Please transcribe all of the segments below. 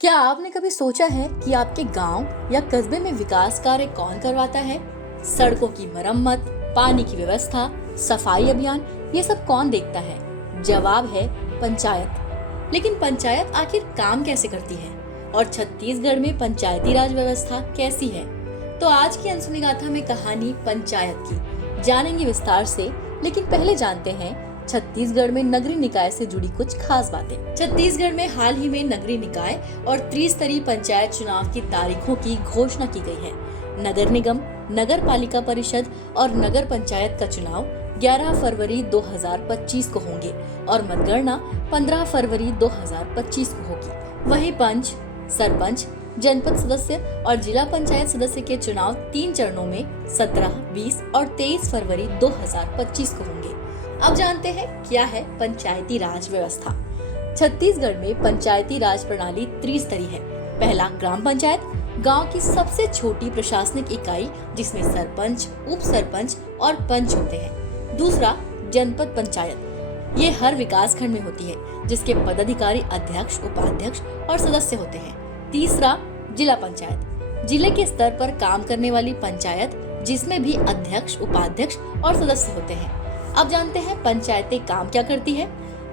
क्या आपने कभी सोचा है कि आपके गांव या कस्बे में विकास कार्य कौन करवाता है? सड़कों की मरम्मत, पानी की व्यवस्था, सफाई अभियान, ये सब कौन देखता है? जवाब है पंचायत। लेकिन पंचायत आखिर काम कैसे करती है? और छत्तीसगढ़ में पंचायती राज व्यवस्था कैसी है? तो आज की अनसुनी गाथा में कहानी पंचायत की जानेंगे विस्तार से। लेकिन पहले जानते हैं छत्तीसगढ़ में नगरीय निकाय से जुड़ी कुछ खास बातें। छत्तीसगढ़ में हाल ही में नगरीय निकाय और त्रिस्तरीय पंचायत चुनाव की तारीखों की घोषणा की गई है। नगर निगम, नगर पालिका परिषद और नगर पंचायत का चुनाव 11 फरवरी 2025 को होंगे और मतगणना 15 फरवरी 2025 को होगी। वहीं पंच, सरपंच, जनपद सदस्य और जिला पंचायत सदस्य के चुनाव 3 चरणों में 17, 20 और 23 फरवरी 2025 को होंगे। अब जानते हैं क्या है पंचायती राज व्यवस्था। छत्तीसगढ़ में पंचायती राज प्रणाली त्रिस्तरीय है। पहला, ग्राम पंचायत, गांव की सबसे छोटी प्रशासनिक इकाई जिसमें सरपंच, उप सरपंच और पंच होते हैं। दूसरा, जनपद पंचायत, ये हर विकास खंड में होती है जिसके पदाधिकारी अध्यक्ष, उपाध्यक्ष और सदस्य होते हैं। तीसरा, जिला पंचायत, जिले के स्तर पर काम करने वाली पंचायत जिसमें भी अध्यक्ष, उपाध्यक्ष और सदस्य होते हैं। अब जानते हैं पंचायतें काम क्या करती है।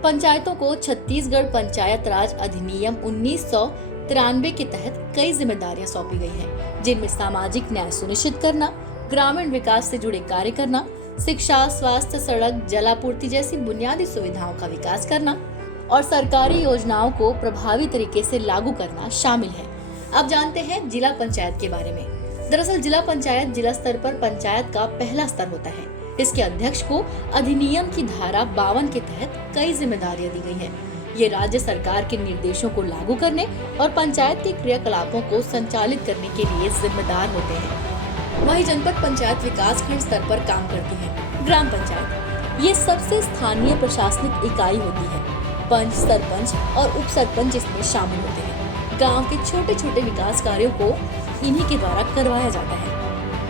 पंचायतों को छत्तीसगढ़ पंचायत राज अधिनियम 1993 के तहत कई जिम्मेदारियां सौंपी गई हैं, जिनमें सामाजिक न्याय सुनिश्चित करना, ग्रामीण विकास से जुड़े कार्य करना, शिक्षा, स्वास्थ्य, सड़क, जलापूर्ति जैसी बुनियादी सुविधाओं का विकास करना और सरकारी योजनाओं को प्रभावी तरीके से लागू करना शामिल है। अब जानते हैं जिला पंचायत के बारे में। दरअसल जिला पंचायत जिला स्तर पर पंचायत का पहला स्तर होता है। इसके अध्यक्ष को अधिनियम की धारा 52 के तहत कई जिम्मेदारियां दी गई हैं। ये राज्य सरकार के निर्देशों को लागू करने और पंचायत के क्रियाकलापों को संचालित करने के लिए जिम्मेदार होते हैं। वहीं जनपद पंचायत विकास खंड स्तर पर काम करती है। ग्राम पंचायत, ये सबसे स्थानीय प्रशासनिक इकाई होती है। पंच, सरपंच और उप सरपंच इसमें शामिल होते हैं। गाँव के छोटे छोटे विकास कार्यों को इन्हीं के द्वारा करवाया जाता है।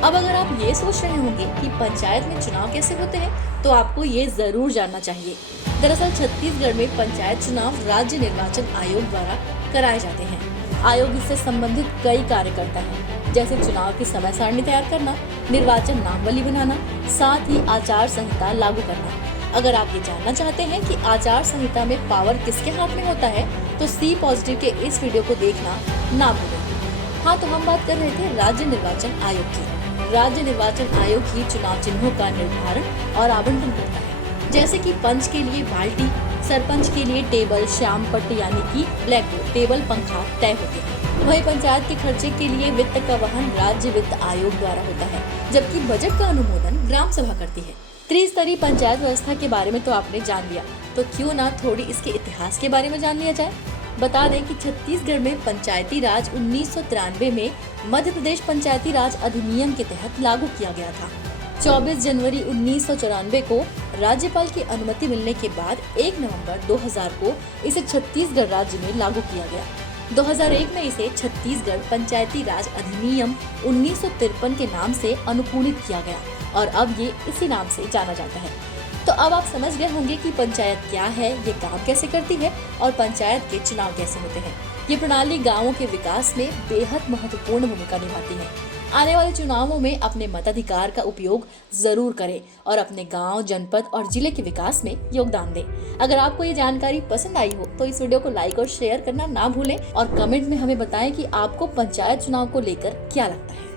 अब अगर आप ये सोच रहे होंगे कि पंचायत में चुनाव कैसे होते हैं, तो आपको ये जरूर जानना चाहिए। दरअसल छत्तीसगढ़ में पंचायत चुनाव राज्य निर्वाचन आयोग द्वारा कराए जाते हैं। आयोग इससे संबंधित कई कार्य करता है, जैसे चुनाव की समय सारणी तैयार करना, निर्वाचन नामावली बनाना, साथ ही आचार संहिता लागू करना। अगर आप ये जानना चाहते हैं कि आचार संहिता में पावर किसके हाथ में होता है, तो सी पॉजिटिव के इस वीडियो को देखना ना भूलें। हाँ, तो हम बात कर रहे थे राज्य निर्वाचन आयोग की। राज्य निर्वाचन आयोग ही चुनाव चिन्हों का निर्धारण और आवंटन करता है। जैसे कि पंच के लिए बाल्टी, सरपंच के लिए टेबल, श्याम पट्टी यानी कि ब्लैक बोर्ड, टेबल, पंखा तय होते हैं। वहीं पंचायत के खर्चे के लिए वित्त का वहन राज्य वित्त आयोग द्वारा होता है, जबकि बजट का अनुमोदन ग्राम सभा करती है। त्रिस्तरीय पंचायत व्यवस्था के बारे में तो आपने जान लिया, तो क्यों ना थोड़ी इसके इतिहास के बारे में जान लिया जाए। बता दें कि छत्तीसगढ़ में पंचायती राज 1993 में मध्य प्रदेश पंचायती राज अधिनियम के तहत लागू किया गया था। 24 जनवरी 1994 को राज्यपाल की अनुमति मिलने के बाद 1 नवंबर 2000 को इसे छत्तीसगढ़ राज्य में लागू किया गया। 2001 में इसे छत्तीसगढ़ पंचायती राज अधिनियम 1953 के नाम से अनुकूलित किया गया और अब ये इसी नाम से जाना जाता है। तो अब आप समझ गए होंगे कि पंचायत क्या है, ये काम कैसे करती है और पंचायत के चुनाव कैसे होते हैं। ये प्रणाली गांवों के विकास में बेहद महत्वपूर्ण भूमिका निभाती है। आने वाले चुनावों में अपने मताधिकार का उपयोग जरूर करें और अपने गांव, जनपद और जिले के विकास में योगदान दें। अगर आपको ये जानकारी पसंद आई हो तो इस वीडियो को लाइक और शेयर करना ना भूलें और कमेंट में हमें बताएं कि आपको पंचायत चुनाव को लेकर क्या लगता है।